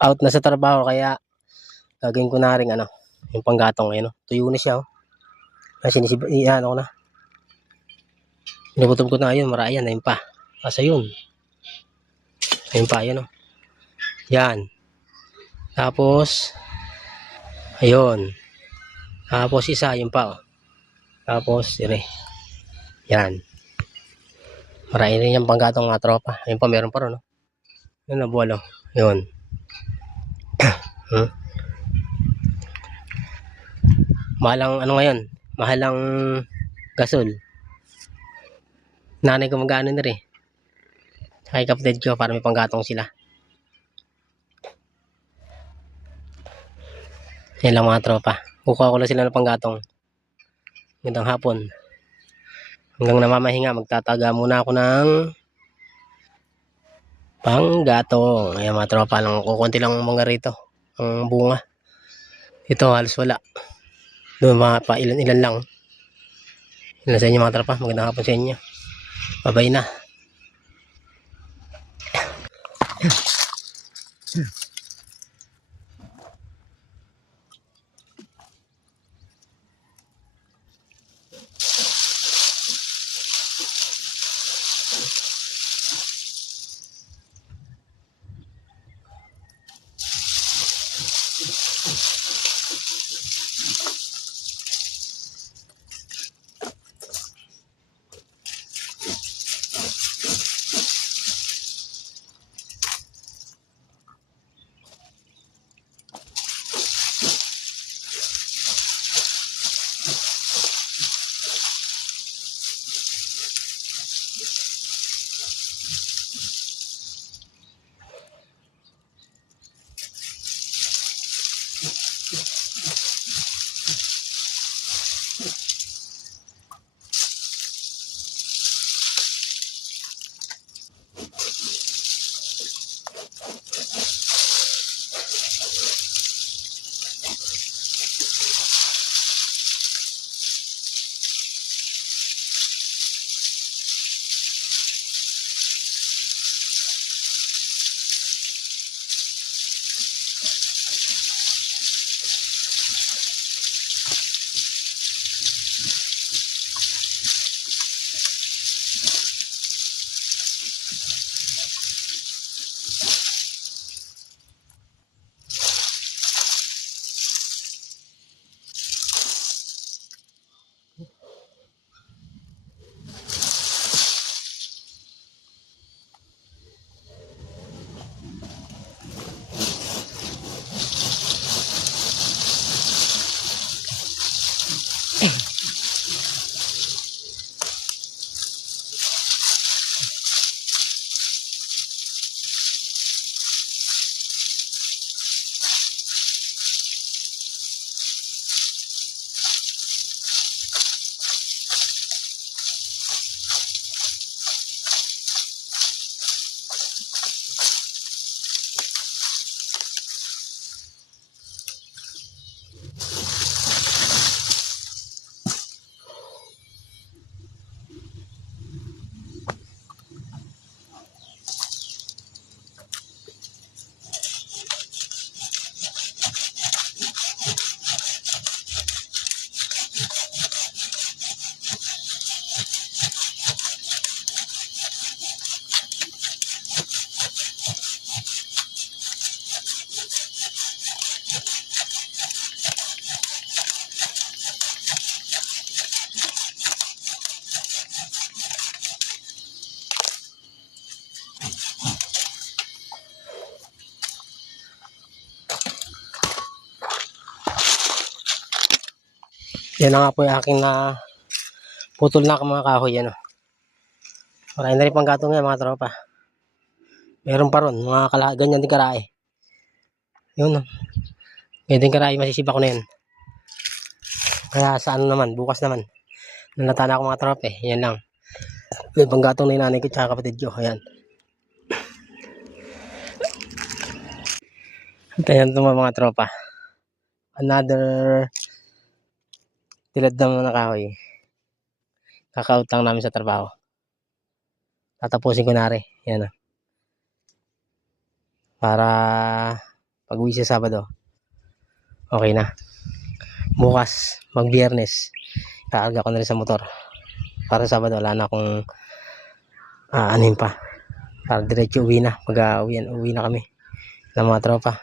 out na sa trabaho, kaya gagawin ko na rin yung panggatong ngayon. Tuyo na siya. Kasi ano ko na. Pinuputom ko na, ayun, marayan, ayun pa. Asa yun. Ayun pa, ayun. Yan. Tapos, ayun. Tapos isa, ayun pa. Tapos, yan. Marayan rin yung panggatong mga tropa. Ayun pa, meron pa rin. Yun, nabuwalo. Yun. Mahalang ngayon, mahalang gasol. Nanay ko mag-ano na rin. Kaya kapatid ko para may panggatong sila. Yan lang mga tropa. Kukuha ko lang sila ng panggatong. Gandang hapon. Hanggang namamahinga, magtataga muna ako ng panggatong. Ayan mga tropa lang. Kukunti lang mga rito. Ang bunga. Ito halos wala. Doon mga pa ilan lang. Ilan sa inyo mga tropa. Magandang hapon sa inyo. Bye-bye na. Yan na nga po yung aking na putol na mga kahoy. Marami na rin panggatong yan mga tropa. Meron pa ron, mga ganyan din karae. Yun. Ganyan din karae, masisipa ko na yun. Kaya sa naman, bukas naman. Nalata na ako mga tropa Yan lang. May panggatong na yung nanay ko tsaka kapatid ko. Ayan. Ayan ito mga tropa. Another tilad naman na kahoy. Kakautang namin sa trabaho. Tatapusin ko na rin. Yan. Para Pag uwi sa Sabado, okay na. Bukas, mag-Biyernes, kaarga ko na rin sa motor. Para sa Sabado, wala na akong anin pa. Para diretso uwi na. Uwi na kami ng mga tropa.